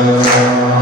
Hare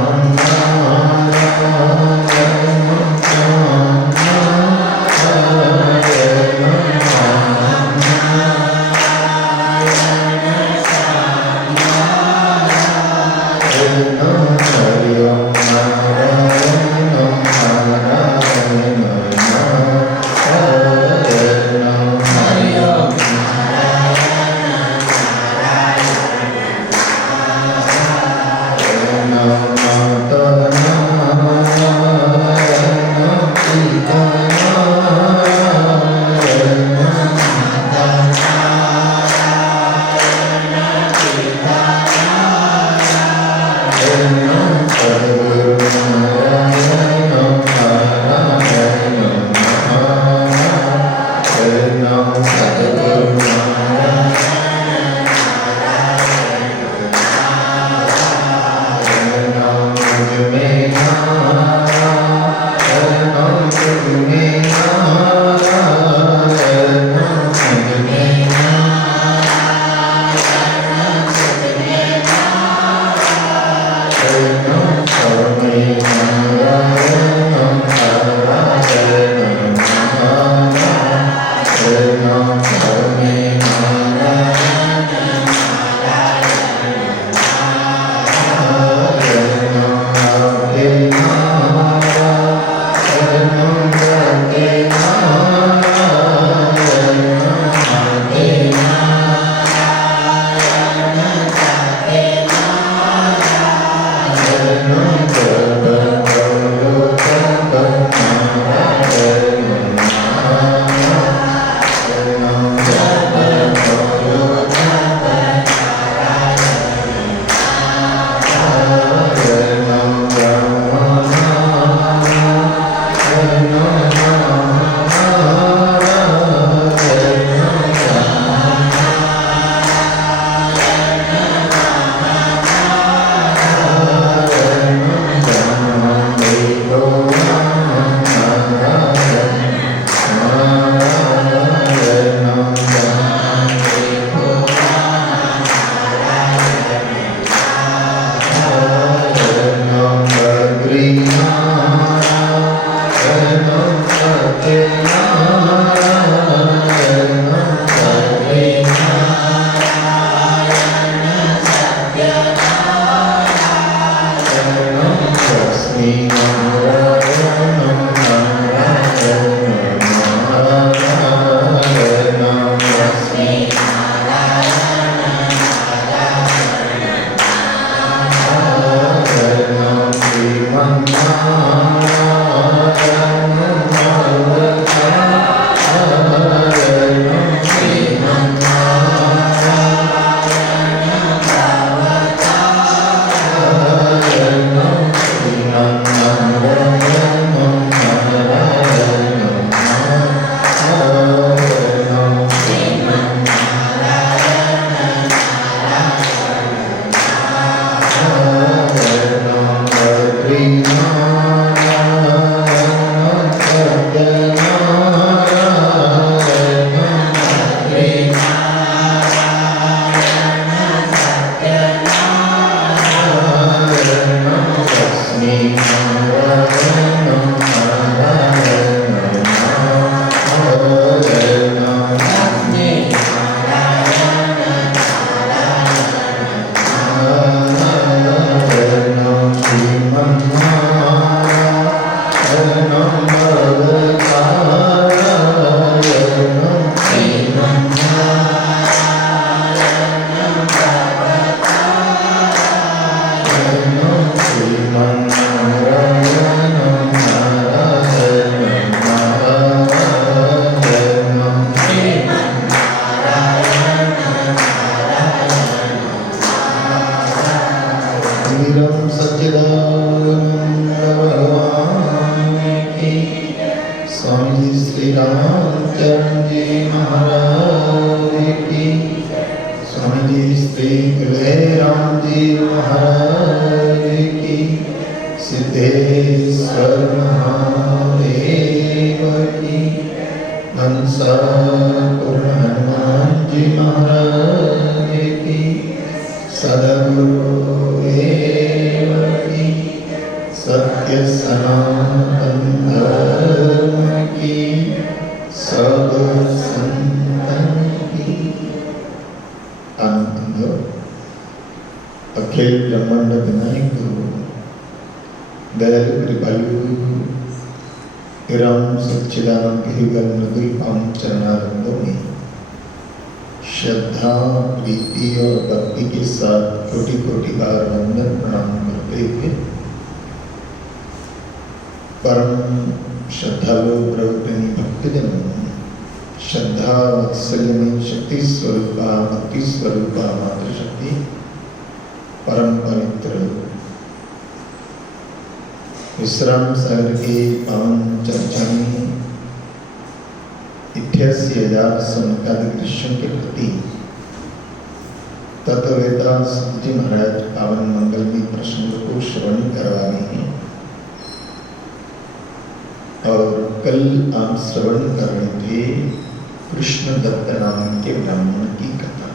Shriram सच्चिदानंद भगवान की। स्वामी जी श्री रामचंद्र जी महाराज की। स्वामी जी श्री तुलसीराम जी महाराज की। सिद्धेश्वर महादेव की। मनसा पूर्ण हनुमान जी महाराज की। सद्गुरुदेव की। सत्य सनातन धर्म की। सब संतन की। आनंद अखिल ब्रह्मांड विनायक दयालु कृपालु राम सच्चिदानंद युगल मृदुल पावन चरणारविंदों में श्रद्धा प्रीति और भक्ति के साथ कोटि कोटि बार वंदन प्रणाम करते हुए परम श्रद्धालु प्रवृत्ति भक्तजनों, श्रद्धा वात्सल्य में शक्ति स्वरूपा भक्ति स्वरूपा मातृशक्ति परम पवित्र विश्राम सागर के पावन चर्चा में 88,000 समकालिक ऋषियों के प्रति तत्ववेता जी महाराज पावन मंगलमय प्रसंग को श्रवण करवा रहे हैं। और कल आप श्रवण कर रहे थे कृष्ण दत्त नाम के ब्राह्मण की कथा।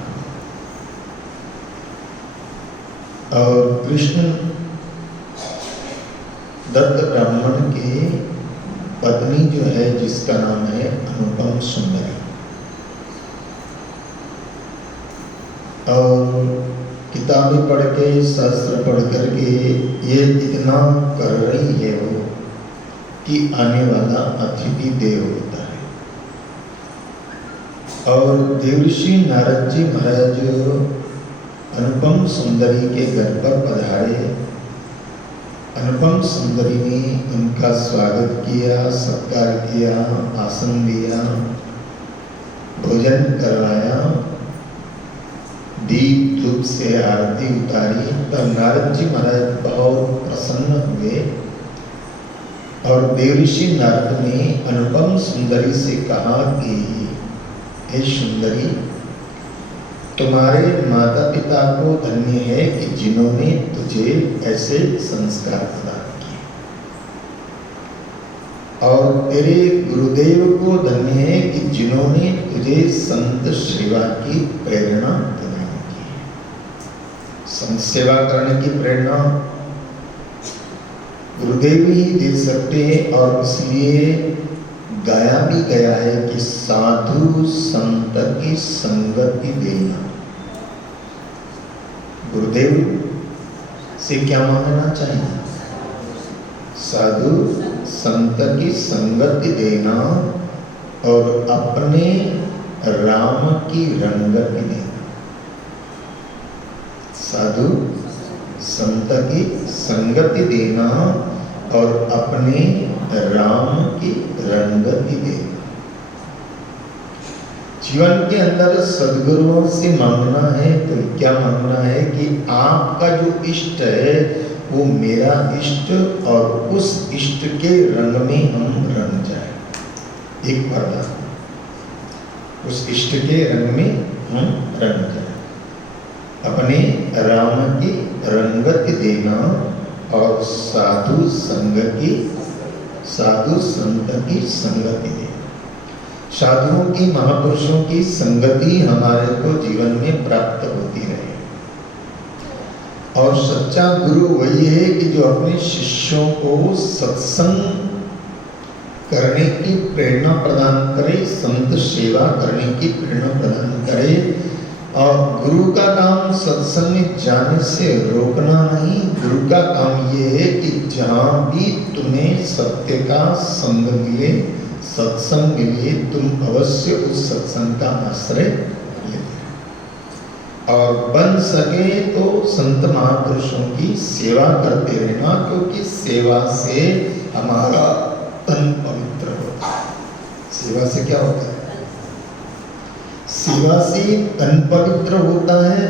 और कृष्ण दत्त ब्राह्मण के पत्नी जो है जिसका नाम है अनुपम सुंदरी, और किताबें पढ़ के शास्त्र पढ़ करके ये इतना कर रही है वो कि आने वाला अतिथि देव होता है। और देवर्षि नारद जी महाराज अनुपम सुंदरी के घर पर पधारे। अनुपम सुंदरी ने उनका स्वागत किया, सत्कार किया, आसन दिया, भोजन करवाया, दीप धूप से आरती उतारी। तब नारद जी महाराज बहुत प्रसन्न हुए और देवर्षि नारद ने अनुपम सुंदरी से कहा कि हे सुंदरी, तुम्हारे माता पिता को धन्य है कि जिन्होंने तुझे ऐसे संस्कार प्रदान किए, और तेरे गुरुदेव को धन्य है कि जिन्होंने तुझे संत सेवा की प्रेरणा प्रदान की। संत सेवा करने की प्रेरणा गुरुदेव ही दे सकते हैं, और इसलिए गाया भी गया है कि साधु संत की संगति देना। गुरुदेव से क्या मांगना चाहिए? साधु संत की संगति देना और अपने राम की रंगति देना। साधु संत की संगति देना और अपने राम की रंगति देना। जीवन के अंदर सद्गुरुओं से मांगना है तो क्या मांगना है कि आपका जो इष्ट है वो मेरा इष्ट, और उस इष्ट के रंग में हम रंग जाए। एक वरदान, उस इष्ट के रंग में हम रंग जाए। अपने राम की रंगति देना और साधु संग की, साधु संत की संगति देना। साधुओं की, महापुरुषों की संगति हमारे को जीवन में प्राप्त होती रहे। और सच्चा गुरु वही है कि जो अपने शिष्यों को सत्संग करने की प्रेरणा प्रदान करे, संत सेवा करने की प्रेरणा प्रदान करे। और गुरु का काम सत्संग में जाने से रोकना नहीं। गुरु का काम ये है कि जहाँ भी तुम्हें सत्य का संग मिले, सत्संग मिले, तुम अवश्य उस सत्संग का आश्रय लेते। और बन सके तो संत महापुरुषों की सेवा करते रहना, क्योंकि सेवा से हमारा तन पवित्र होता है। सेवा से क्या होता है? सेवा से तन पवित्र होता है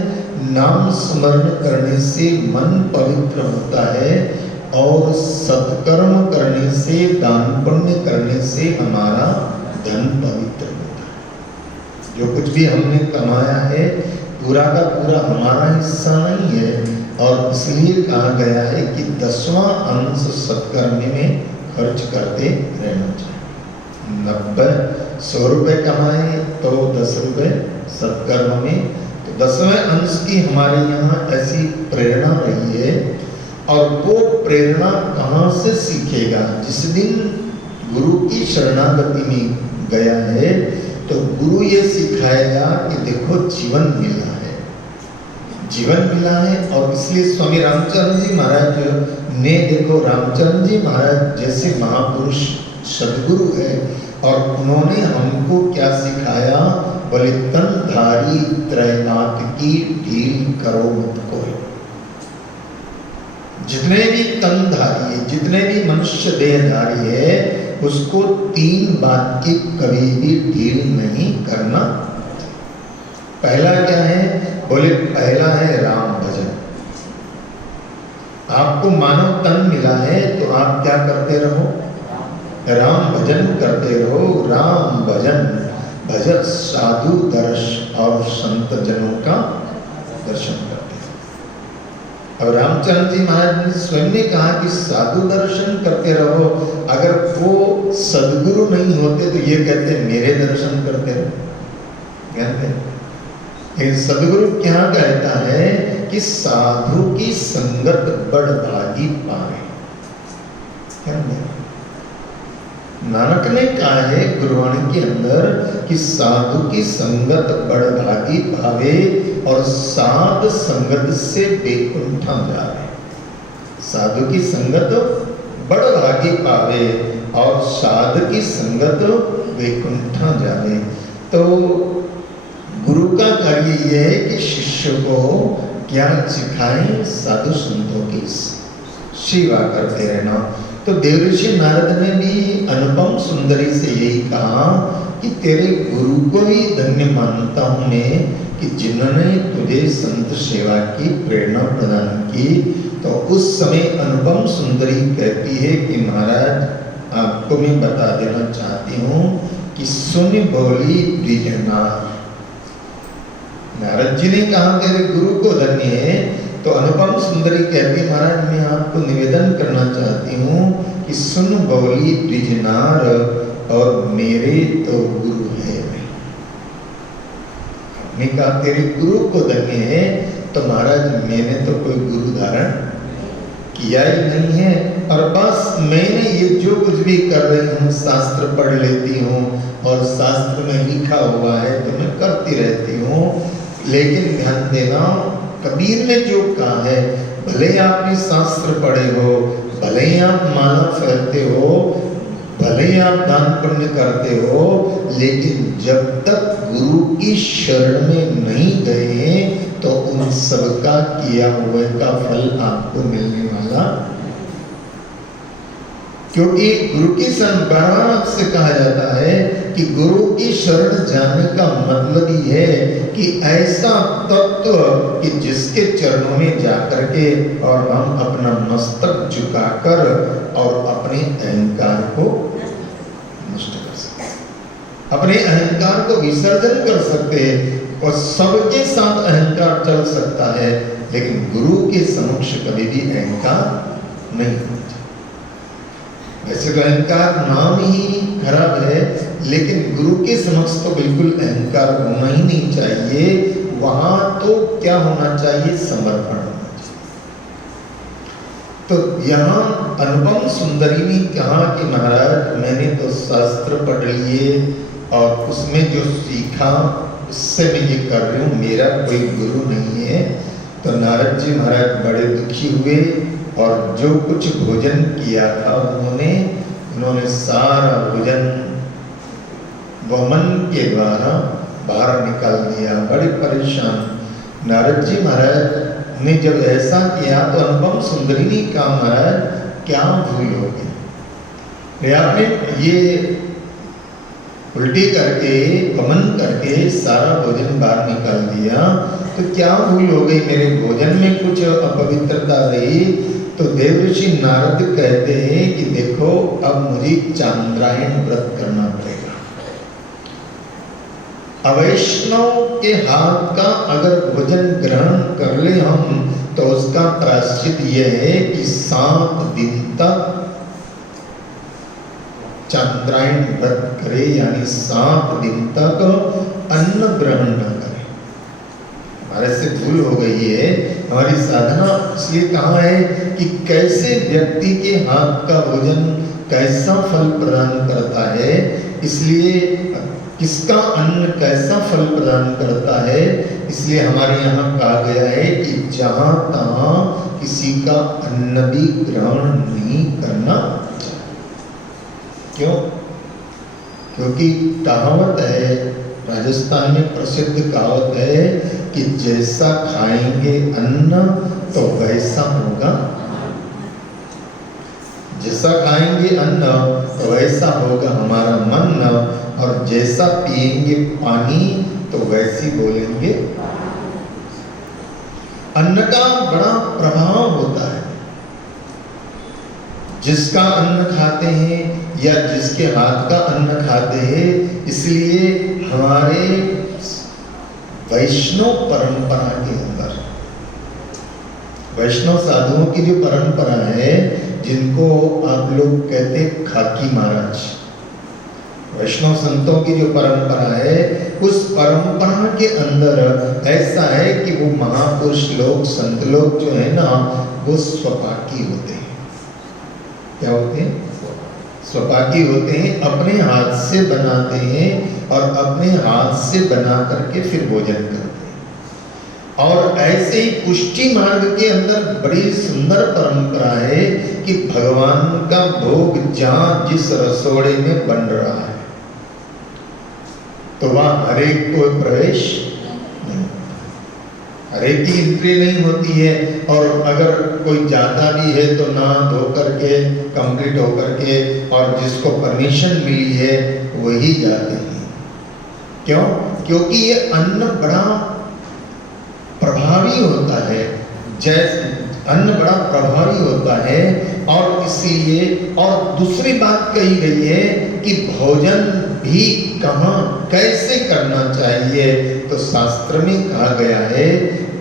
नाम स्मरण करने से मन पवित्र होता है और सत्कर्म करने से, दान पुण्य करने से हमारा धन पवित्र होता है। जो कुछ भी हमने कमाया है पूरा का पूरा हमारा हिस्सा नहीं है, और इसलिए कहा गया है कि 10वां अंश सत्कर्म में खर्च करते रहना चाहिए। 90-100 रुपए कमाए तो 10 रुपए सत्कर्म में, तो 10वें अंश की हमारे यहाँ ऐसी प्रेरणा रही है। और वो प्रेरणा कहाँ से सीखेगा? जिस दिन गुरु की शरणागति में गया है तो गुरु ये सिखाएगा कि देखो जीवन मिला है, जीवन मिला है। और इसलिए स्वामी रामचरण जी महाराज ने, देखो रामचरण जी महाराज जैसे महापुरुष सदगुरु है, और उन्होंने हमको क्या सिखाया? बोले तनधारी त्रैनाथ की ढील करो मत कोई। जितने भी तनधारी है, जितने भी मनुष्य देहधारी है, उसको 3 बात की कभी भी ढील नहीं करना। पहला क्या है? बोले पहला है राम भजन। आपको मानव तन मिला है तो आप क्या करते रहो? राम भजन करते रहो। राम भजन भजत साधु दर्श, और संत जनों का दर्शन करते रहो। अब रामचंद्र जी महाराज ने स्वयं ने कहा कि साधु दर्शन करते रहो। अगर वो सदगुरु नहीं होते तो ये कहते मेरे दर्शन करते रहो। कहते ये सदगुरु क्या कहता है कि साधु की संगत बड़ भागी पावे। नानक ने कहा है गुरुवाणी के अंदर कि साधु की संगत बड़ भागी पावे, और साध संगत से बेकुंठा जावे। साधु की संगत बड़ भागी पावे और साध की संगत बेकुंठा जावे। तो गुरु का कार्य यह है कि शिष्य को क्या सिखाएं? साधु संतों की सेवा करते रहना। तो देवऋषि नारद ने भी अनुपम सुंदरी से यही कहा कि तेरे गुरु को भी धन्य मानता हूं मैं कि जिन्होंने तुझे संत सेवा की प्रेरणा प्रदान की। तो उस समय अनुपम सुंदरी कहती है कि महाराज आपको मैं बता देना चाहती हूँ कि सुन बोली द्विजनाथ। नारद जी ने कहा तेरे गुरु को धन्य है, तो अनुपम सुंदरी कहती है महाराज मैं आपको निवेदन करना चाहती हूँ कि सुन बोली द्विजनार, और मेरे तो गुरु है। आपने कहा तेरे गुरु को धन्य है, तो महाराज मैंने तो कोई गुरु धारण किया ही नहीं है, और बस मैंने ये जो कुछ भी कर रही हूँ शास्त्र पढ़ लेती हूँ और शास्त्र में लिखा हुआ है तो मैं करती रहती हूँ। लेकिन ध्यान देना, कबीर ने जो कहा है, भले ही आपने शास्त्र पढ़े हो, भले ही आप माला फेरते हो, भले ही आप दान पुण्य करते हो, लेकिन जब तक गुरु की शरण में नहीं गए तो उन सब का किया हुए का फल आपको मिलने वाला। क्योंकि गुरु की शरण से कहा जाता है कि गुरु की शरण जाने का मतलब ही है कि ऐसा तत्व कि जिसके चरणों में जाकर के और हम अपना मस्तक झुकाकर और अपने अहंकार को नष्ट कर सकते हैं, अपने अहंकार को विसर्जन कर सकते हैं। और सबके साथ अहंकार चल सकता है, लेकिन गुरु के समक्ष कभी भी अहंकार नहीं होता। वैसे तो अहंकार नाम ही खराब है, लेकिन गुरु के समक्ष तो बिल्कुल अहंकार होना ही नहीं चाहिए। वहां तो क्या होना चाहिए? समर्पण होना चाहिए। तो यहाँ अनुपम सुंदरी ने कहा कि महाराज मैंने तो शास्त्र पढ़ लिए और उसमें जो सीखा उससे मैं ये कर रही हूँ, मेरा कोई गुरु नहीं है। तो नारद जी महाराज बड़े दुखी हुए और जो कुछ भोजन किया था उन्होंने सारा भोजन वमन के द्वारा बाहर निकाल दिया। बड़े परेशान नारद जी महाराज ने जब ऐसा किया तो अनुपम सुंदरी ने कहा महाराज क्या भूल हो गई, आपने ये उल्टी करके वमन करके सारा भोजन बाहर निकाल दिया, तो क्या भूल हो गई, मेरे भोजन में कुछ अपवित्रता रही? तो देवऋषि नारद कहते हैं कि देखो अब मुझे चांद्रायण व्रत करना पड़ेगा। अवैष्णव के हाथ का अगर भोजन ग्रहण कर ले हम, तो उसका प्रायश्चित यह है कि 7 दिन तक चांद्रायण व्रत करे, यानी 7 दिन तक अन्न ग्रहण न करे। हमारे से भूल हो गई है। हमारी साधना इसलिए कहा है कि कैसे व्यक्ति के हाथ का भोजन कैसा फल प्रदान करता है, इसलिए किसका अन्न कैसा फल प्रदान करता है, इसलिए हमारे यहाँ कहा गया है कि जहां तहां किसी का अन्न भी ग्रहण नहीं करना। क्यों? क्योंकि कहावत है, राजस्थान में प्रसिद्ध कहावत है कि जैसा खाएंगे अन्न तो वैसा होगा, जैसा खाएंगे अन्न तो वैसा होगा हमारा मन, और जैसा पिएंगे पानी तो वैसी बोलेंगे। अन्न का बड़ा प्रभाव होता है। जिसका अन्न खाते हैं या जिसके हाथ का अन्न खाते हैं, इसलिए हमारे वैष्णव परंपरा के अंदर, वैष्णव साधुओं की जो परंपरा है, जिनको आप लोग कहते हैं खाकी महाराज, वैष्णव संतों की जो परंपरा है, उस परंपरा के अंदर ऐसा है कि वो महापुरुष लोग, संत लोग जो है ना, वो स्वपाकी होते हैं। क्या होते हैं? स्वपाकी होते हैं, अपने हाथ से बनाते हैं और अपने हाथ से बना करके फिर भोजन करते हैं। और ऐसे ही पुष्टि मार्ग के अंदर बड़ी सुंदर परंपरा है कि भगवान का भोग जहां जिस रसोड़े में बन रहा है, तो वहां हरेक को प्रवेश नहीं, हरेक की एंट्री नहीं होती है। और अगर कोई जाता भी है तो नहा धो करके, कंप्लीट होकर के, और जिसको परमिशन मिली है वही जाते हैं। क्यों? क्योंकि ये अन्न बड़ा प्रभावी होता है, जैसे अन्न बड़ा प्रभावी होता है। और इसलिए, और दूसरी बात कही गई है कि भोजन भी कहाँ कैसे करना चाहिए, तो शास्त्र में कहा गया है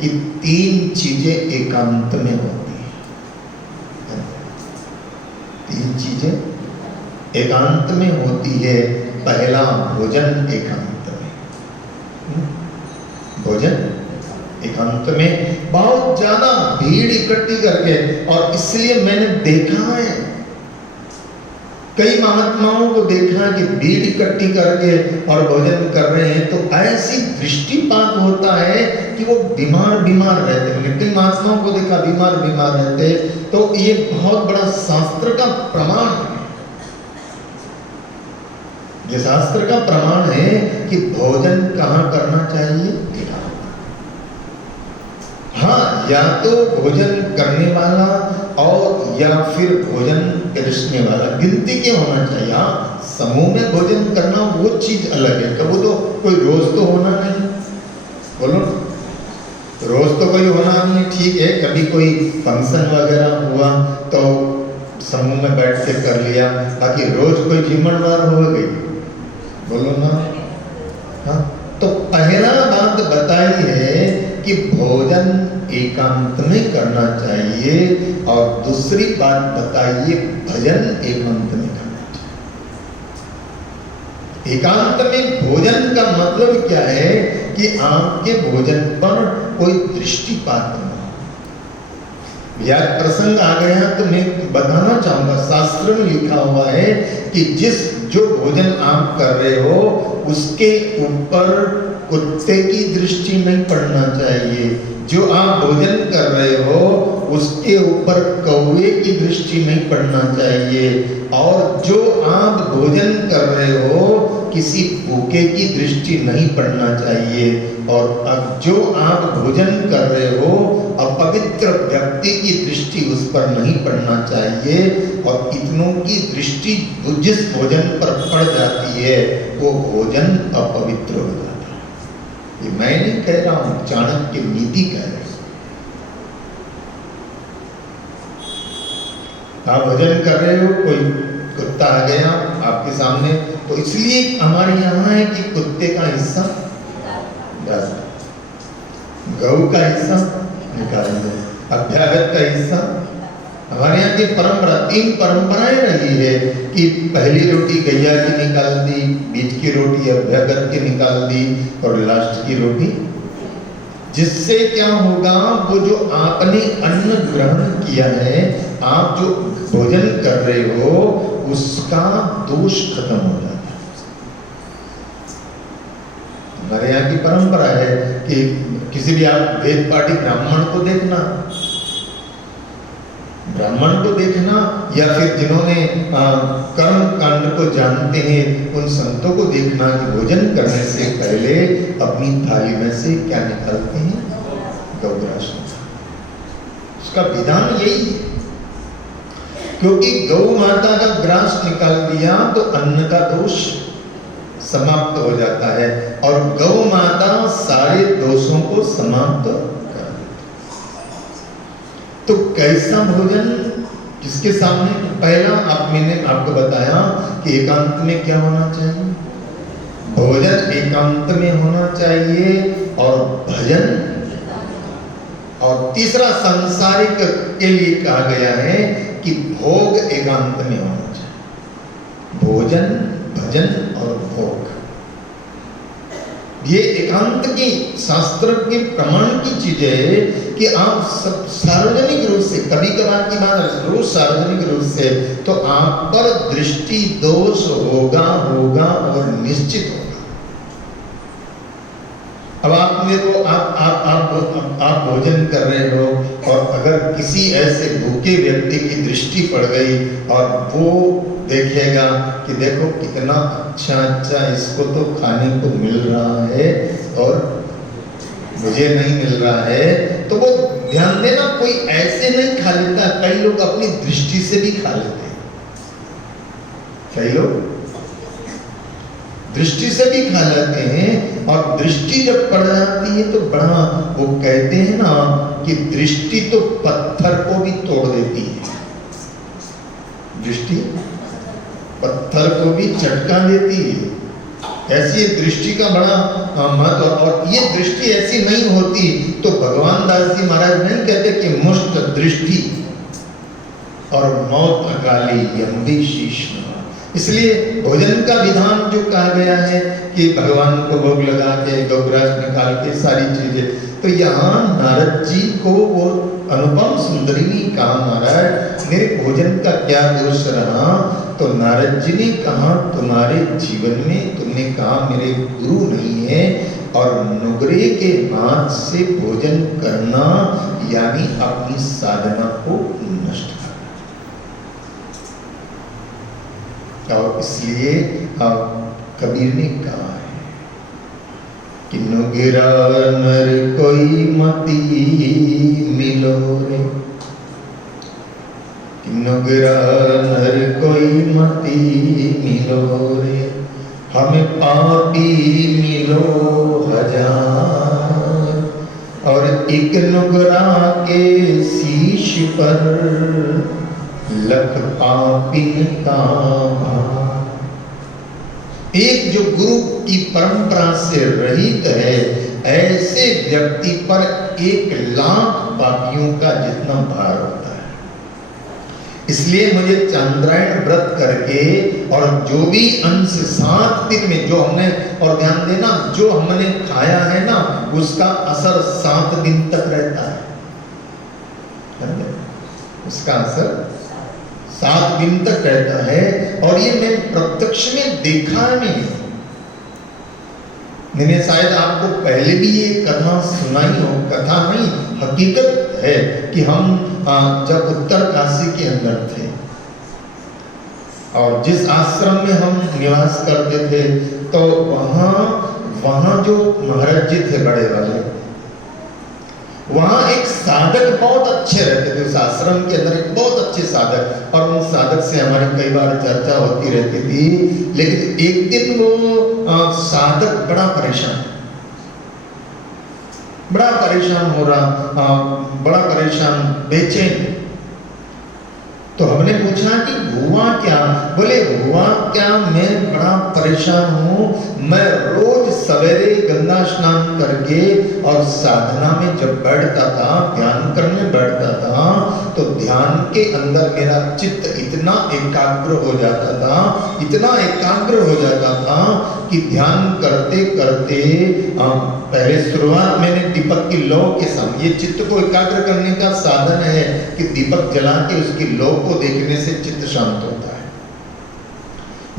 कि 3 चीजें एकांत में होती हैं। 3 चीजें एकांत में होती है। पहला, भोजन एकांत में, भोजन एकांत में, बहुत ज्यादा भीड़ इकट्ठी करके। और इसलिए मैंने देखा है, कई महात्माओं को देखा कि भीड़ इकट्ठी करके और भोजन कर रहे हैं, तो ऐसी दृष्टिपात होता है कि वो बीमार रहते। मैंने कई महात्माओं को देखा बीमार रहते। तो ये बहुत बड़ा शास्त्र का प्रमाण है, ये शास्त्र का प्रमाण है कि भोजन कहाँ करना चाहिए। हाँ, या तो भोजन करने वाला और या फिर भोजन परोसने वाला, गिनती के होना चाहिए। हाँ, समूह में भोजन करना वो चीज अलग है। वो तो कोई रोज तो होना नहीं, बोलो, रोज तो कोई होना नहीं। ठीक है, कभी कोई फंक्शन वगैरह हुआ तो समूह में बैठ के कर लिया, बाकी रोज कोई जिम्मेदार हो गई, बोलो ना। हाँ, तो पहला बात बताई है कि भोजन एकांत में करना चाहिए, और दूसरी बात बताइए भजन एकांत में करना चाहिए। एकांत में भोजन का मतलब क्या है कि आपके भोजन पर कोई दृष्टिपात न हो। या प्रसंग आ गया तो मैं बताना चाहूंगा, शास्त्र में लिखा हुआ है कि जो भोजन आप कर रहे हो उसके ऊपर कुत्ते की दृष्टि नहीं पड़ना चाहिए। जो आप भोजन कर रहे हो उसके ऊपर कौवे की दृष्टि नहीं पड़ना चाहिए। और जो आप भोजन कर रहे हो किसी भूखे की दृष्टि नहीं पड़ना चाहिए। और अब जो आप भोजन कर रहे हो अपवित्र व्यक्ति की दृष्टि उस पर नहीं पड़ना चाहिए। और इतनों की दृष्टि जिस भोजन पर पड़ जाती है वो भोजन अपवित्र हो जाता है। ये मैं नहीं कह रहा हूं, चाणक्य नीति कह रहे। आप भजन कर रहे हो, कोई कुत्ता आ गया आपके सामने, तो इसलिए हमारे यहाँ है कि कुत्ते का हिस्सा डाल दो, गऊ का हिस्सा निकाल दो, अभ्यागत का हिस्सा। हमारे यहाँ की परंपरा, 3 परंपराएं रही है कि पहली रोटी गैया की निकाल दी, बीच की रोटी अभ्यागत की निकाल दी और लास्ट की रोटी। जिससे क्या होगा, वो जो आपने अन्न ग्रहण किया है, आप जो भोजन कर रहे हो, उसका दोष खत्म हो जाता है। हमारे यहाँ की परंपरा है कि किसी भी आप वेद पाठी ब्राह्मण को देखना, या फिर जिन्होंने कर्म कांड को जानते हैं, उन संतों को देखना कि भोजन करने से पहले अपनी थाली में से क्या निकालते हैं, गौग्रास। उसका विधान यही है, क्योंकि गौ माता का ग्रास निकाल दिया तो अन्न का दोष समाप्त हो जाता है, और गौ माता सारे दोषों को समाप्त कर देती। तो कैसा भोजन किसके सामने? पहला मैंने आपको बताया कि एकांत में क्या होना चाहिए, भोजन एकांत में होना चाहिए, और भजन, और तीसरा सांसारिक के लिए कहा गया है कि भोग एकांत में होना चाहिए। भोजन, भजन और भोग, ये एकांत की शास्त्र के प्रमाण की चीज है कि आप सब सार्वजनिक रूप से, कभी कभार की बात रोज सार्वजनिक रूप से, तो आप पर दृष्टि दोष होगा और निश्चित होगा। अब आप देखो, आप भोजन कर रहे हो, और अगर किसी ऐसे भूखे व्यक्ति की दृष्टि पड़ गई और वो देखेगा कि देखो कितना अच्छा इसको तो खाने को मिल रहा है और मुझे नहीं मिल रहा है, तो वो ध्यान देना, कोई ऐसे नहीं खा लेता, कई लोग अपनी दृष्टि से भी खा लेते हैं, कई लोग दृष्टि से भी खा लेते हैं, और दृष्टि जब पड़ जाती है तो बड़ा, वो कहते हैं ना कि दृष्टि तो पत्थर को भी तोड़ देती है, दृष्टि पत्थर को भी झटका देती है। ऐसी दृष्टि का बड़ा महत्व, और ये दृष्टि ऐसी नहीं होती तो भगवान दास जी महाराज नहीं कहते कि मुष्ट दृष्टि और मौत अकाली यमदी शीश। इसलिए भोजन का विधान जो कहा गया है कि भगवान को भोग लगा के, गौग्रास निकाल के, सारी चीजें, तो यहाँ नारद जी को वो अनुपम सुंदरी ने कहा, महाराज मेरे भोजन का क्या दोष रहा? तो नारद जी ने कहा, तुम्हारे जीवन में तुमने कहा मेरे गुरु नहीं है, और नुगरे के हाथ से भोजन करना यानी अपनी साधना को नष्ट करना। और इसलिए कबीर ने कहा है कि नुगरा नर कोई मती मिलो रे, नुगरा नर कोई मती मिलो रे, हमें पापी मिलो हजार, और एक नुगरा के शीश पर लख पापिन का भार। एक जो गुरु की परंपरा से रहित है, ऐसे व्यक्ति पर 1,00,000 पापियों का जितना भार होता है। इसलिए मुझे चांद्रायण व्रत करके, और जो भी अंश 7 दिन में जो हमने, और ध्यान देना, जो हमने खाया है ना, उसका असर 7 दिन तक रहता है, उसका असर 7 दिन तक रहता है। और ये मैं प्रत्यक्ष में देखा नहीं, मैंने शायद आपको पहले भी ये कथा सुनाई हो, कथा नहीं हकीकत है कि हम जब उत्तर काशी के अंदर थे, और जिस आश्रम में हम निवास करते थे, तो वहाँ जो महाराज जी थे बड़े वाले, वहाँ एक साधक बहुत अच्छे रहते थे, उस आश्रम के अंदर एक बहुत अच्छे साधक, और उन साधक से हमारी कई बार चर्चा होती रहती थी। लेकिन एक दिन वो साधक बड़ा परेशान, बड़ा परेशान हो रहा, बड़ा परेशान, बेचैन। तो हमने पूछा कि हुआ क्या? बोले हुआ क्या, मैं बड़ा परेशान हूँ। मैं रोज सवेरे गंगा स्नान करके और साधना में जब बैठता था, ध्यान करने बैठता था, तो ध्यान के अंदर मेरा चित्त इतना एकाग्र हो जाता था, इतना एकाग्र हो जाता था कि ध्यान करते करते पहले शुरुआत मैंने दीपक की लौ के सामने, ये चित्त को एकाग्र करने का साधन है कि दीपक जला के उसकी लौ को देखने से चित्त शांत होता है,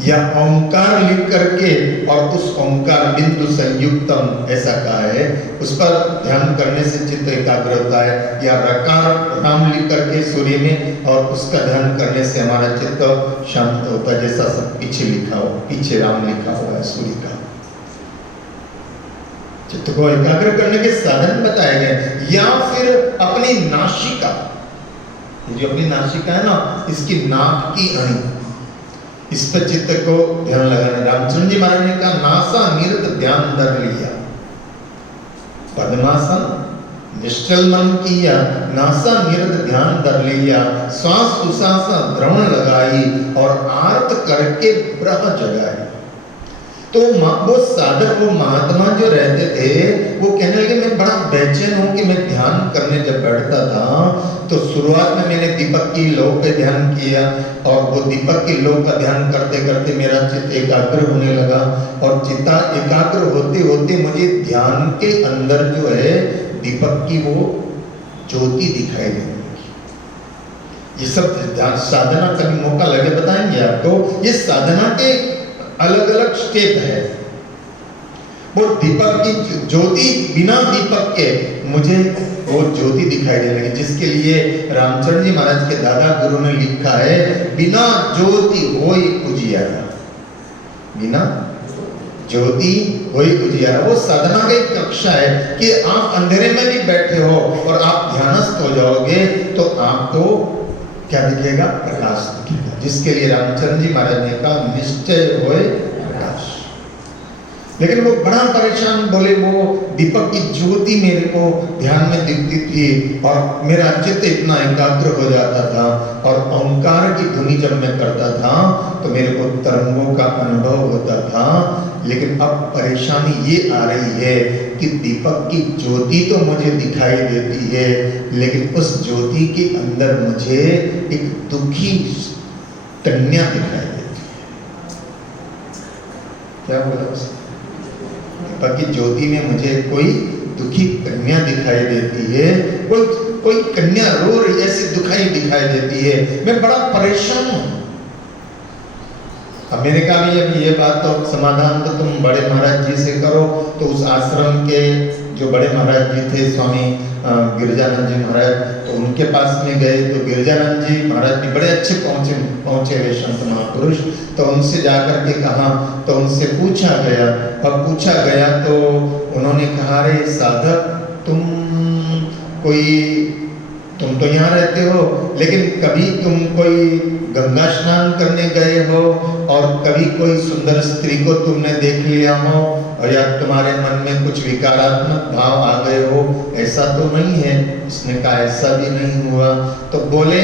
या ओंकार लिख करके और उस ओंकार बिंदु संयुक्तम ऐसा कहा है, उस पर ध्यान करने से चित्त एकाग्र होता है, या रकार राम लिख करके सूर्य में और उसका ध्यान करने से हमारा चित्त शांत होता है, जैसा सब पीछे लिखा हो, पीछे राम लिखा हुआ है सूर्य का। चित्त को एकाग्र करने के साधन बताए गए। या फिर अपनी नासिका, जो अपनी नासिका है ना, इसकी नाक की अणी, इस पर चित्त को ध्यान लगाना। रामचंद्र जी महाराज ने कहा नासा निरत ध्यान धर लिया, पद्मासन निश्चल मन किया, नासा निरत ध्यान धर लिया, श्वास उश्वास द्रवण लगाई और आर्त करके ब्रह जगाई। तो वो साधक, वो महात्मा जो रहते थे, वो कहने लगे मैं बड़ा बेचैन हूँ कि मैं ध्यान करने जब बैठता था तो शुरुआत में मैंने दीपक की लौ पे ध्यान किया, और वो दीपक की लौ का ध्यान करते करते मेरा चित्त एकाग्र होने लगा, और चित्त एकाग्र होते होते मुझे ध्यान के अंदर जो है दीपक की वो ज्योति दिखाई देने लगी। ये सब साधना का मौका लगे बताएंगे आपको। ये साधना के अलग अलग स्टेप है। वो दीपक की ज्योति, बिना दीपक के मुझे वो ज्योति दिखाई देने लगी, जिसके लिए रामचंद्र जी महाराज के दादा गुरु ने लिखा है बिना ज्योति होई उजियारा, बिना ज्योति होई उजियारा। वो साधना की कक्षा है कि आप अंधेरे में भी बैठे हो और आप ध्यानस्थ हो जाओगे तो आपको क्या दिखेगा? प्रकाश दिखेगा, जिसके लिए रामचंद्र जी महाराज ने कहा निश्चय होए प्रकाश। लेकिन वो बड़ा परेशान, बोले वो दीपक की ज्योति मेरे को ध्यान में दिखती थी और मेरा चित्त इतना एकाग्र हो जाता था, और ओंकार की ध्वनि जब मैं करता था तो मेरे को तरंगों का अनुभव होता था। लेकिन अब परेशानी ये आ रही है कि दीपक की ज्योति तो मुझे दिखाई देती है, लेकिन उस ज्योति के अंदर मुझे एक दुखी कन्या दिखाई देती है। क्या बोला उसने? दीपक की ज्योति में मुझे कोई दुखी कन्या दिखाई देती है, कोई कन्या रो रही ऐसी दिखाई देती है। मैं बड़ा परेशान हूं। अब मैंने कहा भी अब ये बात तो समाधान तो तुम बड़े महाराज जी से करो। तो उस आश्रम के जो बड़े महाराज जी थे, स्वामी गिरिजानंद जी महाराज, तो उनके पास में गए। तो गिरिजानंद जी महाराज भी बड़े अच्छे पहुंचे वे संत महापुरुष। तो उनसे जाकर के कहा, तो उनसे पूछा गया। अब पूछा गया तो उन्होंने कहा रे साधक, तुम तो यहाँ रहते हो, लेकिन कभी तुम कोई गंगा स्नान करने गए हो और कभी कोई सुंदर स्त्री को तुमने देख लिया हो, और या तुम्हारे मन में कुछ विकारात्मक भाव आ गए हो, ऐसा तो नहीं है? उसने कहा ऐसा भी नहीं हुआ। तो बोले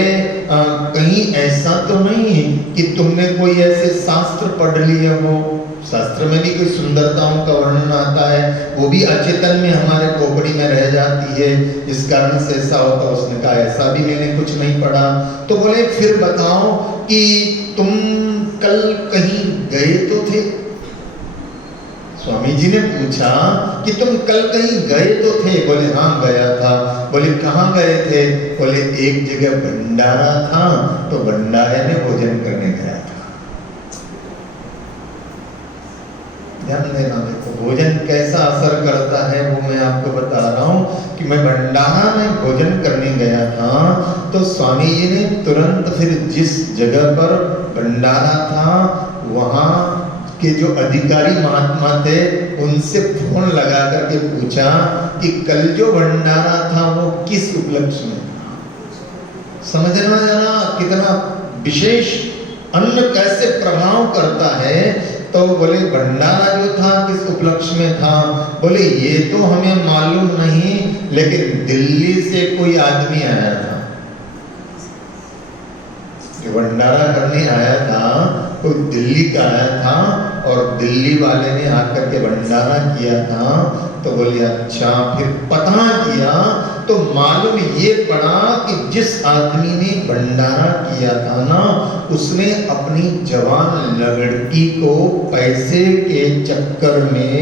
कहीं ऐसा तो नहीं कि तुमने कोई ऐसे शास्त्र पढ़ लिए हो? शास्त्र में भी कोई सुंदरताओं का वर्णन आता है, वो भी अचेतन में हमारे खोपड़ी में रह जाती है, इस कारण से ऐसा होता। उसने कहा ऐसा भी मैंने कुछ नहीं पढ़ा। तो बोले फिर बताओ कि तुम कल कहीं गए तो थे? स्वामी जी ने पूछा कि तुम कल कहीं गए तो थे? बोले हाँ गया था। बोले कहाँ गए थे? बोले एक जगह भंडारा था, तो भंडारे में भोजन करने गया था। ध्यान देना, देखो भोजन कैसा असर करता है वो मैं आपको बता रहा हूँ कि मैं भंडारा में भोजन करने गया था। तो स्वामी जी ने तुरंत फिर जिस जगह पर भंडारा था वहाँ के जो अधिकारी महात्मा थे उनसे फोन लगा करके पूछा कि कल जो भंडारा था वो किस उपलक्ष्य में था। समझना जरा कितना विशेष अन्न कैसे प्रभाव करता है तो बोले भंडारा जो था किस उपलक्ष्य में था? बोले ये तो हमें मालूम नहीं, लेकिन दिल्ली से कोई आदमी आया था, जो भंडारा करने आया था कोई दिल्ली का आया था, और दिल्ली वाले ने आकर के भंडारा किया था। तो बोले अच्छा, फिर पता किया तो मालूम ये पड़ा कि जिस आदमी ने भंडारा किया था ना, उसने अपनी जवान लड़की को पैसे के चक्कर में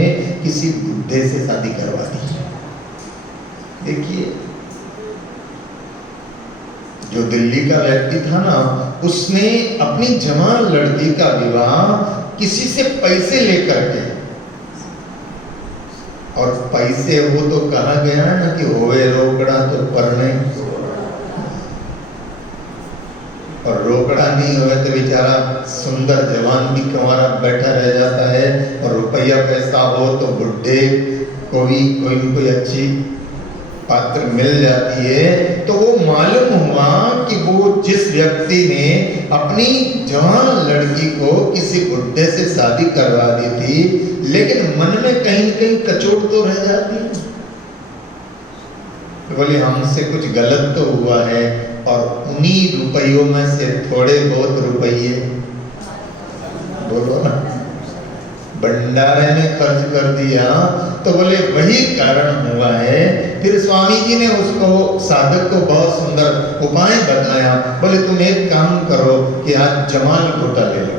किसी बुड्ढे से शादी करवा दी। देखिए, जो दिल्ली का व्यक्ति था ना, उसने अपनी जवान लड़की का विवाह किसी से पैसे लेकर के, और पैसे वो तो कहा गया है ना कि होवे रोकड़ा तो पर नहीं, और रोकड़ा नहीं होवे तो बेचारा सुंदर जवान भी कंवारा बैठा रह जाता है, और रुपया पैसा हो तो बुढ़े को भी कोई अच्छी पात्र मिल जाती है। तो वो मालूम हुआ कि वो जिस व्यक्ति ने अपनी जवान लड़की को किसी बुड्ढे से शादी करवा दी थी, लेकिन मन में कहीं कहीं कचोट तो रह जाती है। तो बोले हमसे कुछ गलत तो हुआ है, और उन्हीं रुपयों में से थोड़े बहुत रुपये, बोलो ना, भंडारे में खर्च कर दिया। तो बोले वही कारण हुआ है। फिर स्वामी जी ने उसको, साधक को बहुत सुंदर उपाय बताया। बोले तुम एक काम करो कि आज जमाल घोटा ले लो।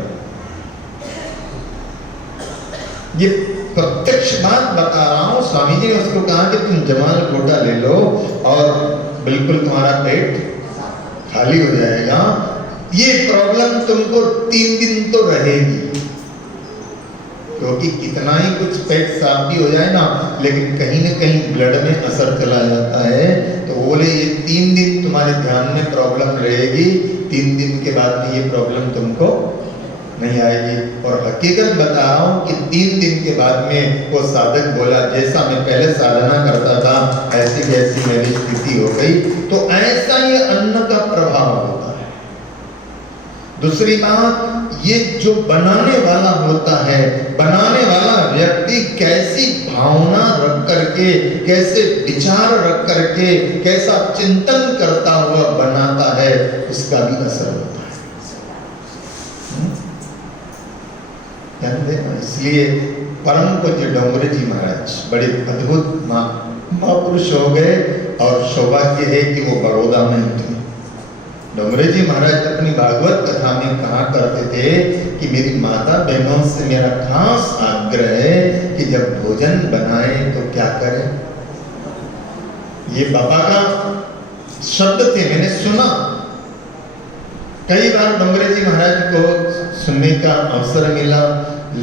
ये प्रत्यक्ष बात बता रहा हूं। स्वामी जी ने उसको कहा कि तुम जमाल घोटा ले लो और बिल्कुल तुम्हारा पेट खाली हो जाएगा। ये प्रॉब्लम तुमको 3 दिन तो रहेगी, क्योंकि कितना ही कुछ पेट साफ भी हो जाए ना, लेकिन कहीं न कहीं ब्लड में असर चला जाता है। तो बोले ये 3 दिन तुम्हारे ध्यान में प्रॉब्लम रहेगी, 3 दिन के बाद में ये प्रॉब्लम तुमको नहीं आएगी। और हकीकत बता रहा हूँ कि 3 दिन के बाद में वो साधक बोला, जैसा मैं पहले साधना करता था ऐसी वैसी मेरी स्थिति हो गई। तो ऐसा ये अन्न का प्रभाव होता है। दूसरी बात, ये जो बनाने वाला होता है, बनाने वाला व्यक्ति कैसी भावना रख करके, कैसे विचार रख करके, कैसा चिंतन करता हुआ बनाता है, उसका भी असर होता है। इसलिए परम पूज्य डोंगरे जी महाराज बड़े अद्भुत महापुरुष हो गए, और सौभाग्य है कि वो बड़ौदा में थे। डोंगरे जी महाराज अपनी भागवत कथा में कहा करते थे कि मेरी माता बहनों से मेरा खास आग्रह है कि जब भोजन बनाए तो क्या करें। ये बाबा का शब्द थे, मैंने सुना। कई बार डोंगरे जी महाराज को सुनने का अवसर मिला।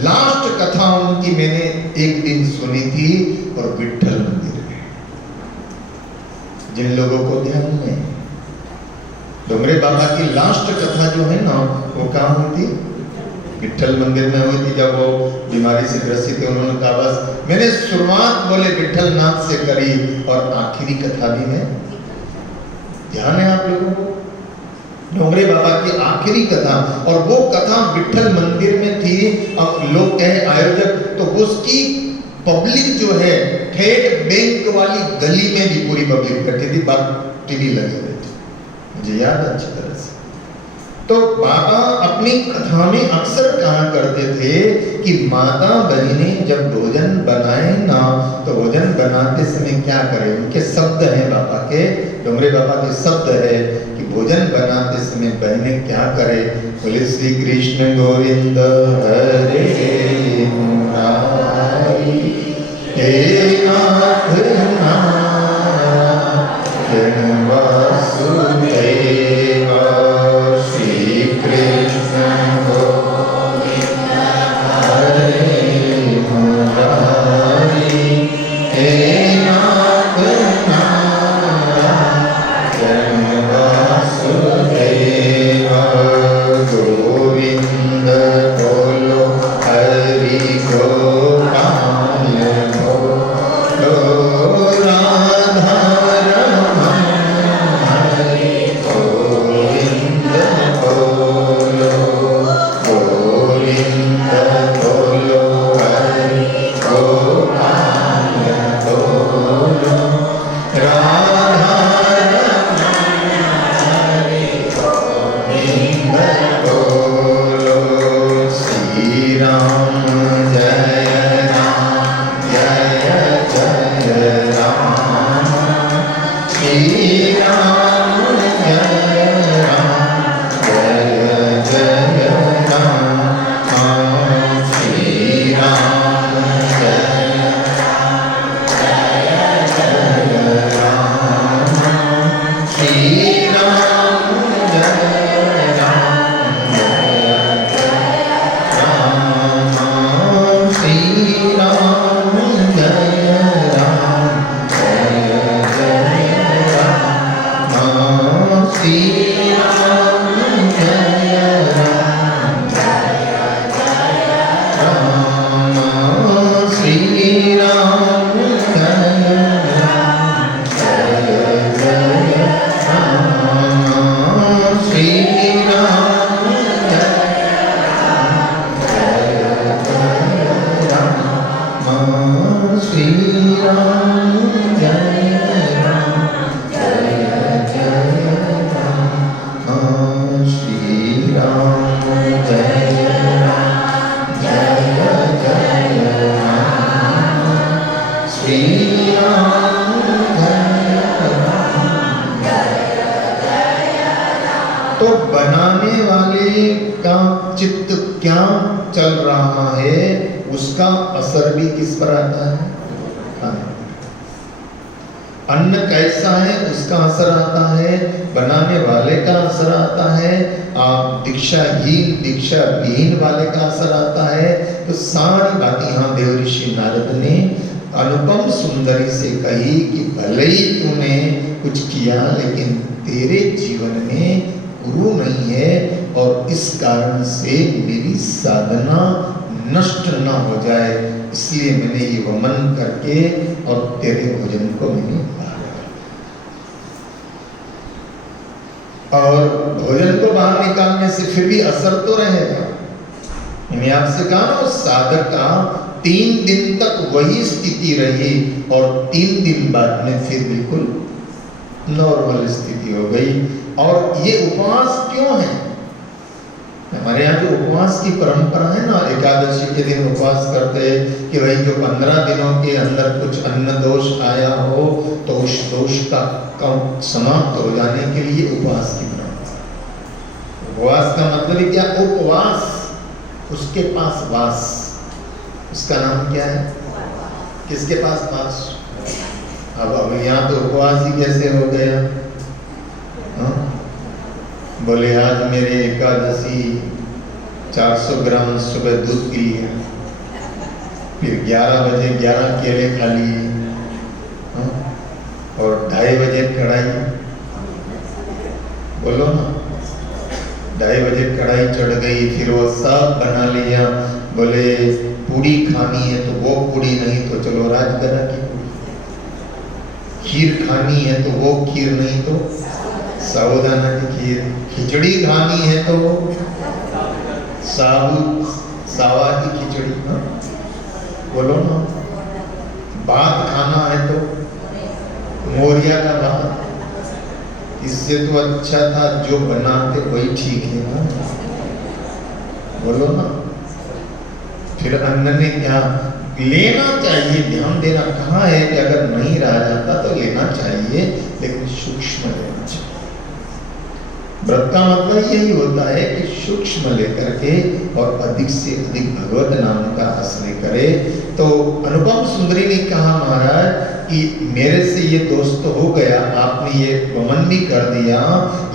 लास्ट कथा उनकी मैंने एक दिन सुनी थी, और विट्ठल मंदिर में। जिन लोगों को ध्यान में, डोंगरे बाबा की लास्ट कथा जो है ना, वो कहाँ हुई थी? विट्ठल मंदिर में हुई थी। जब वो बीमारी से ग्रसित थे, उन्होंने कहा बस मैंने शुरुआत बोले विट्ठल नाथ से करी, और आखिरी कथा भी मैं, ध्यान है आप लोगों को, डोंगरे बाबा की आखिरी कथा, और वो कथा विट्ठल मंदिर में थी। अब लोग कहे आयोजक, तो उसकी पब्लिक जो है ठेठ बैंक वाली गली में भी पूरी पब्लिक इकट्ठी थी, बात टीवी लगे हुए थे, मुझे याद है अच्छी तरह से। तो बाबा अपनी कथा में अक्सर कहा करते थे कि माता बहनें जब भोजन बनाए ना, तो भोजन बनाते समय क्या करें। उनके शब्द हैं बाबा के, डोंगरे बाबा के शब्द है कि भोजन बनाते समय बहनें क्या करें। बोले श्री कृष्ण गोविंद हरे मुरारी, हे नाथ नारायण वासुदेव, श्री कृष्ण गोविंद हरे मुरारी, हे नाथ नारायण वासुदेव, गोविंद बोलो हरि गोपाल बोलो तो बनाने वाले का चित्त क्या चल रहा है उसका असर भी किस पर आता है? खाने। अन्न कैसा है उसका असर आता है, बनाने वाले का असर आता है, आप दीक्षाहीन दीक्षा विहीन वाले का असर आता है। तो सारी बातें यहाँ देव ऋषि नारद ने अनुपम सुंदरी से कही कि भले ही तूने कुछ किया लेकिन तेरे जीवन में गुरु नहीं है और इस कारण से मेरी साधना नष्ट न हो जाए, इसलिए मैंने ये वमन करके और तेरे भोजन को मैंने बाहर और भोजन को बाहर निकालने से फिर भी असर तो रहेगा। मैंने आपसे कहा ना उस साधक का 3 दिन तक वही स्थिति रही और 3 दिन बाद में फिर बिल्कुल नॉर्मल स्थिति हो गई। और ये उपवास क्यों है? हमारे यहाँ जो उपवास की परंपरा है ना, एकादशी के दिन उपवास करते हैं कि भाई जो 15 दिनों के अंदर कुछ अन्न दोष आया हो तो उस दोष का समाप्त हो जाने के लिए उपवास की परंपरा। उपवास का मतलब ही क्या? उपवास, उसके पास वास, उसका नाम क्या है? किसके पास वास? अब यहाँ तो उपवास ही कैसे हो गया? बोले आज मेरे एकादशी 400 ग्राम सुबह दूध पी लिया, फिर 11 बजे 11 केले खा लिए और 2:30 बजे कढ़ाई, बोलो ना, 2:30 बजे कढ़ाई चढ़ गई, फिर वो सब बना लिया। बोले पूड़ी खानी है तो वो पूड़ी, नहीं तो चलो राजगरा की पूड़ी। खीर खानी है तो वो खीर, नहीं तो साबूदाना की खीर। खिचड़ी खानी है तो सावा की खिचड़ी, बोलो ना। भात खाना है तो मोरिया का भात। इससे तो अच्छा था जो बनाते वही ठीक है ना, बोलो ना। फिर अन्न ने क्या लेना चाहिए, ध्यान देना कहाँ है कि अगर नहीं रहा जाता तो लेना चाहिए, लेकिन सूक्ष्म लेना चाहिए। व्रत का मतलब यही होता है कि सूक्ष्म लेकर के और अधिक से अधिक भगवत नाम का आश्रय करे। तो अनुपम सुंदरी ने कहा महाराज कि मेरे से ये दोष तो हो गया, आपने ये वमन भी कर दिया,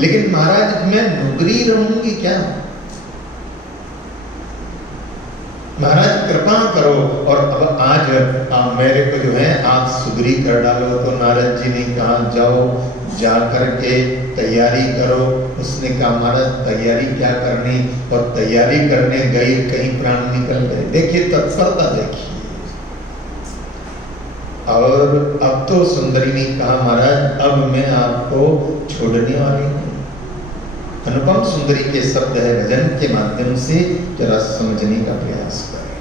लेकिन महाराज मैं नुगरी रहूंगी क्या? महाराज कृपा करो। और अब आज मेरे को जो है आप सुगरी कर डालो। तो नारद जी ने कहा जाओ जा करके तैयारी करो। उसने कहा महाराज तैयारी क्या करनी, और तैयारी करने गई कहीं प्राण निकल गए। देखिए तत्परता देखिए। और अब तो सुंदरी ने कहा महाराज अब मैं आपको छोड़ने वाली हूँ। अनुपम सुंदरी के शब्द है, भजन के माध्यम से जरा समझने का प्रयास करें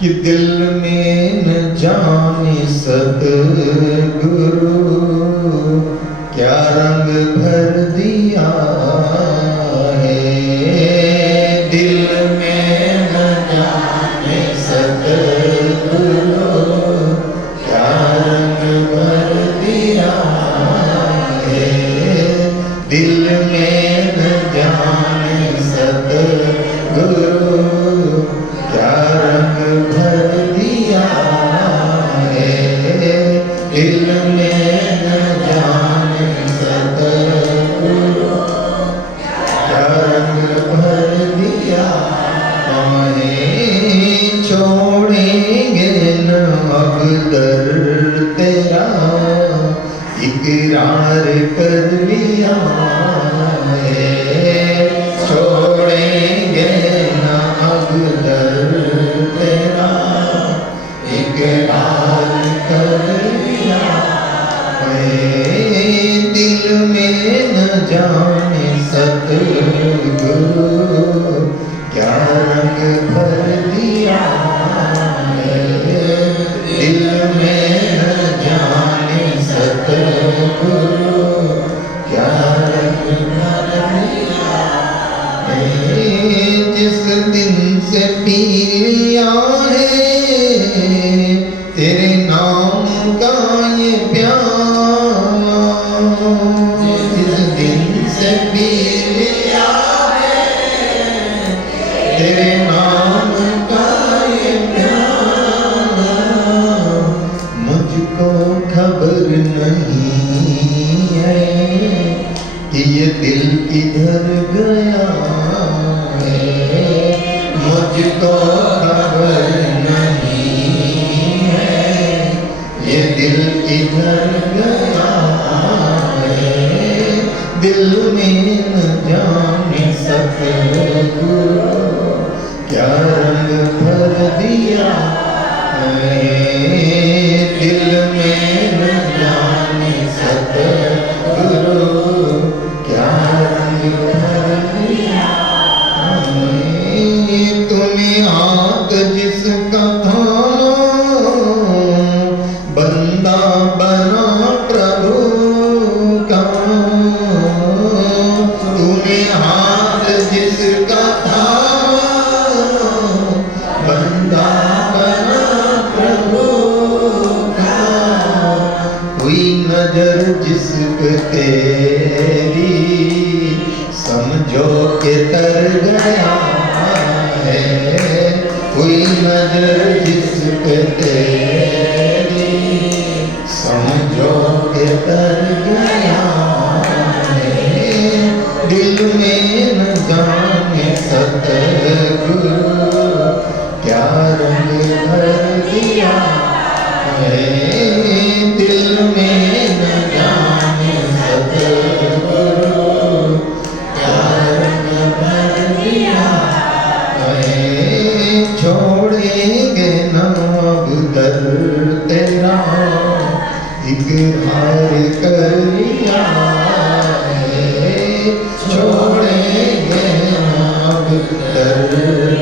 कि दिल में न जाने सतगुरु क्या रंग भर दिया है। दिल में न जाने सतगुरु क्या रंग भर दिया है। दिल में न जाने सतगुरु क्या रंग भर दिया है। दिल में न जाने सतगुरु क्या रंग भर दिया है। छोड़ेंगे न अब दर तेरा इकरार कर लिया है। छोड़ेंगे ना अब दर तेरा इकरार कर लिया है। दिल में न जाने सतगुरु क्या रंग भर दिया है। दिल में न जाने सतगुरु क्या रंग भर दिया है। जिस दिन से पी लिया है तेरे नाम का ये प्यार, जिस दिन से दिल किधर गया है मुझको खबर नहीं है, ये दिल किधर गया है, दिल में न जाने सतगुरु क्या रंग भर दिया है, दिल में न जाने सतगुरु क्या रंग भर दिया है। तूने हाथ जिसका थामा बंदा बना प्रभु का, तूने हाथ जिसका थामा बंदा बना प्रभु का, हुई नजर जिस पे तेरी समझो के तर गया है, हुई नजर जिस पे तेरी समझो के तर गया है, दिल में न जाने सतगुरु क्या रंग भर दिया है, दिल में न जाने सतगुरु क्या रंग भर दिया है। छोड़ेंगे ना अब दर तेरा इकरार कर लिया है, छोड़ेंगे ना अब दर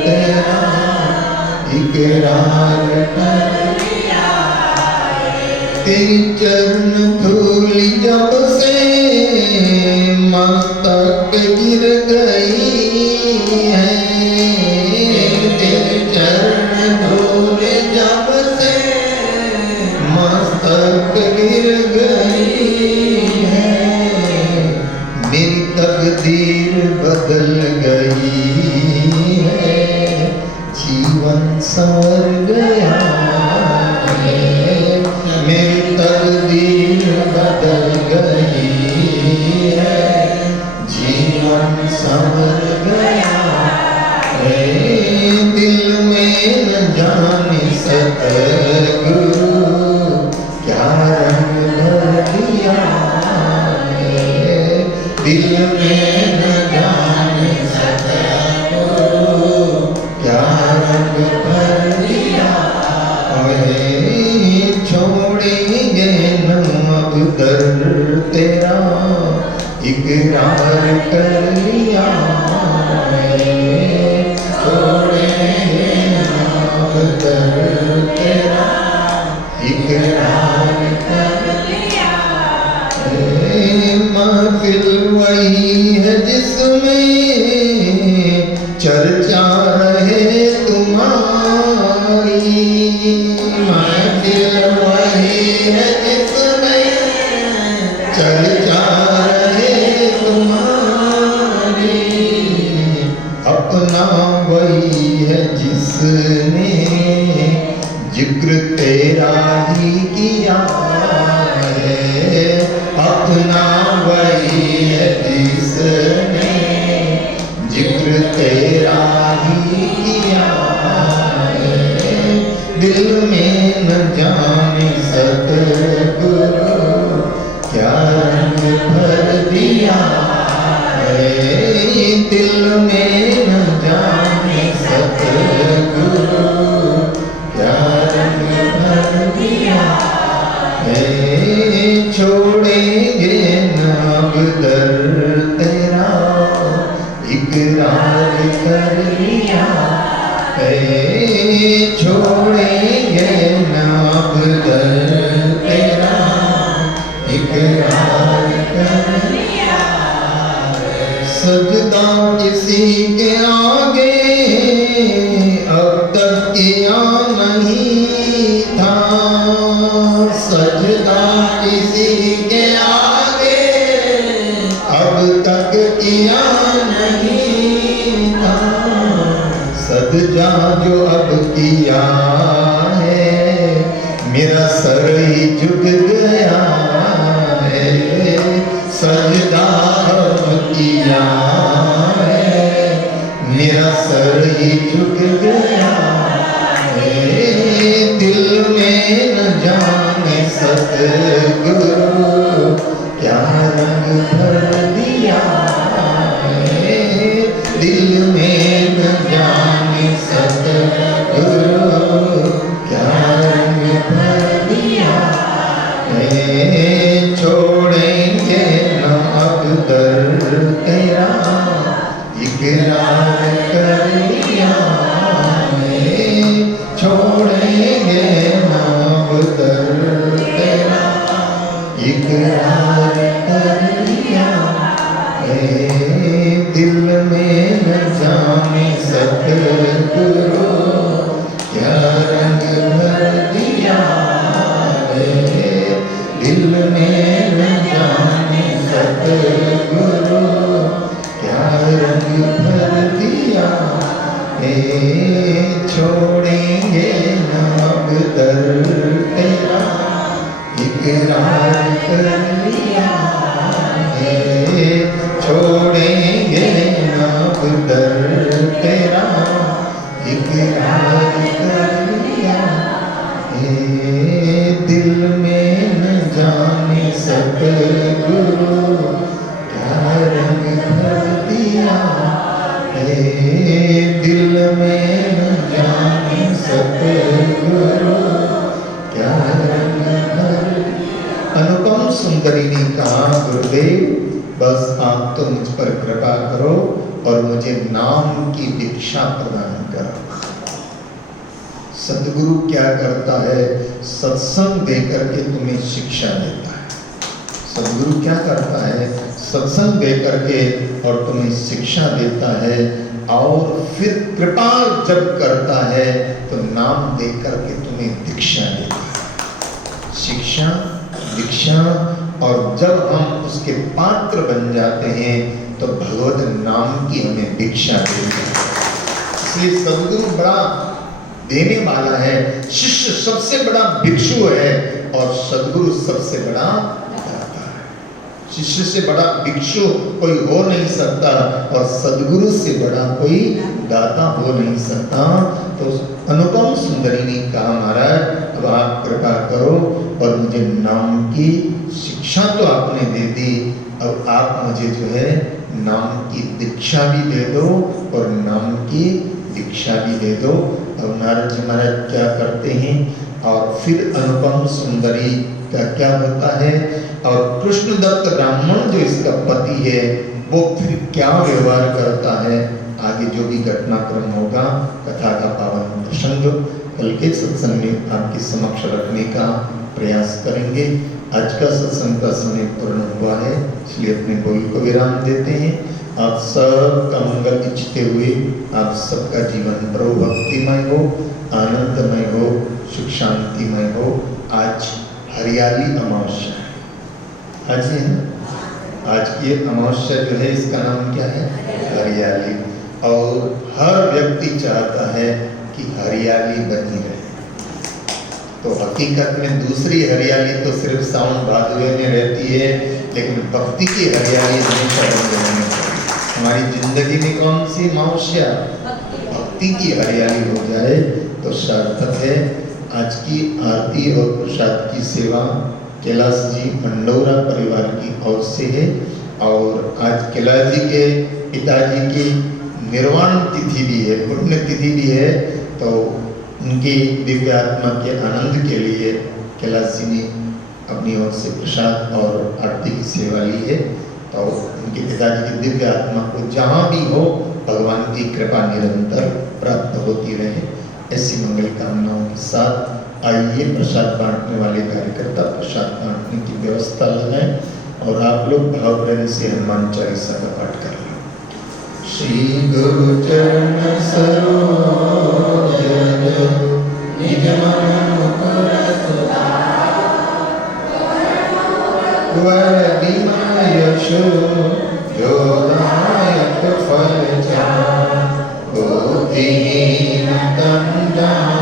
तेरा इकरार कर लिया है। तेरी चरण धूलि जब से मस्तक गिर गई है, तेरी चरण धूलि जब से मस्तक गिर गई है, मेरी तकदीर बदल गई है, जीवन संवर गया है, मेरी तकदीर बदल गई है, जीवन संवर गया है, दिल में न जाने सतगुरु क्या रंग भर दिया है, दिल में न जाने सतगुरु क्या रंग भर दिया है। छोड़ेंगे न अब दर तेरा इकरार कर लिया है, छोड़ेंगे न अब दर तेरा इकरार कर लिया है। महफिल वही है जिसमें चर्चा रहे तुम्हारी, महफिल वही है जिसमें चर्चा रहे तुम्हारी, अपना वही है जिसने जिक्र तेरा ही किया है, अपना वही है जिसने जिक्र तेरा ही किया है, दिल में न जाने सतगुरु क्या रंग भर दिया है, दिल में न जाने सतगुरु क्या रंग भर दिया है। छोड़ेंगे न अब दर तेरा इकरार कर लिया है, छोड़ेंगे न अब दर तेरा इकरार कर लिया है। सजदा किसी के आगे अब तक किया नहीं था, सजदा किसी के आगे अब तक किया नहीं था, सजदा जो अब किया है मेरा सर ही झुक गया है, सजदा अब किया झुक गया है, दिल में न जाने सतगुरु क्या रंग भर दिया है, दिल में न जाने सतगुरु क्या रंग भर दिया है। छोड़ेंगे न अब दर तेरा, इकरार कर लिया है, छोड़ेंगे न अब दर तेरा, इकरार कर लिया है, दिल में न जाने सतगुरु क्या रंग भर दिया है, दिल में न जाने सतगुरु क्या रंग भर दिया है। छोड़ेंगे न अब दर तेरा, इकरार कर लिया है, छोड़ेंगे न अब दर तेरा, इकरार कर लिया है, दिल में न जाने सतगुरु क्या रंग भर दिया है, दिल में न जाने सतगुरु क्या रंग भर। अनुपम सुंदरी ने कहा, गुरुदेव बस आप तो मुझ पर कृपा करो और मुझे नाम की दीक्षा प्रदान करो। सदगुरु क्या करता है, सत्संग देकर के तुम्हें शिक्षा देता है। सदगुरु क्या करता है, सत्संग देकर के और तुम्हें शिक्षा देता है, और फिर कृपा जब करता है तो नाम देकर के तुम्हें दीक्षा देता है। शिक्षा, दीक्षा, और जब हम उसके पात्र बन जाते हैं तो भगवत नाम की हमें दीक्षा देता है। इसलिए सदगुरु बड़ा देने वाला है, शिष्य सबसे बड़ा भिक्षु है और सदगुरु सबसे बड़ा दाता है। शिष्य से बड़ा भिक्षु कोई हो नहीं सकता और सदगुरु से बड़ा कोई दाता हो नहीं सकता। तो अनुपम सुंदरी ने कहा, महाराज अब आप कृपा करो और मुझे नाम की शिक्षा तो आपने दे दी, अब आप मुझे जो है नाम की दीक्षा भी दे दो और नाम की दीक्षा भी दे दो। अब नारद जी महाराज क्या करते हैं, और फिर अनुपम सुंदरी का क्या होता है, और कृष्णदत्त ब्राह्मण जो इसका पति है वो फिर क्या व्यवहार करता है, आगे जो भी घटनाक्रम होगा कथा का पावन प्रसंग कल के सत्संग में आपके समक्ष रखने का प्रयास करेंगे। आज का सत्संग का समय पूर्ण हुआ है, इसलिए अपने बोल को विराम देते हैं। आप सब का मंगल इच्छते हुए आप सबका जीवन प्रभु भक्तिमय हो, आनंदमय हो, सुख शांतिमय हो। आज हरियाली अमावस्या है, आज है ना, आज की अमावस्या जो है इसका नाम क्या है, हरियाली। और हर व्यक्ति चाहता है कि हरियाली बनी रहे। तो हकीकत में दूसरी हरियाली तो सिर्फ सावन भादवे में रहती है, लेकिन भक्ति की हरियाली हमेशा बनी रहनी चाहिए। हमारी जिंदगी में कौन सी अमावस्या, भक्ति की हरियाली हो जाए तो सार्थक है। आज की आरती और प्रसाद की सेवा कैलाश जी मंडौरा परिवार की ओर से है, और आज कैलाश जी के पिताजी की निर्वाण तिथि भी है, पुण्य तिथि भी है। तो उनकी दिव्य आत्मा के आनंद के लिए कैलाश जी ने अपनी ओर से प्रसाद और आरती की सेवा ली है। तो उनके पिताजी की दिव्य आत्मा को जहाँ भी हो भगवान की कृपा निरंतर प्राप्त होती रहे, ऐसी मंगल कामनाओं के साथ आइए प्रसाद बांटने वाले कार्यकर्ता प्रसाद बांटने की व्यवस्था लगाएं, और आप लोग भाव प्रेम से हनुमान चालीसा का पाठ कर लें। श्री गुरु चरण सरोज निज मन मुकुर सुधार, वरदिना यशो जो दायक फल चार, बुद्धिहीन तन जान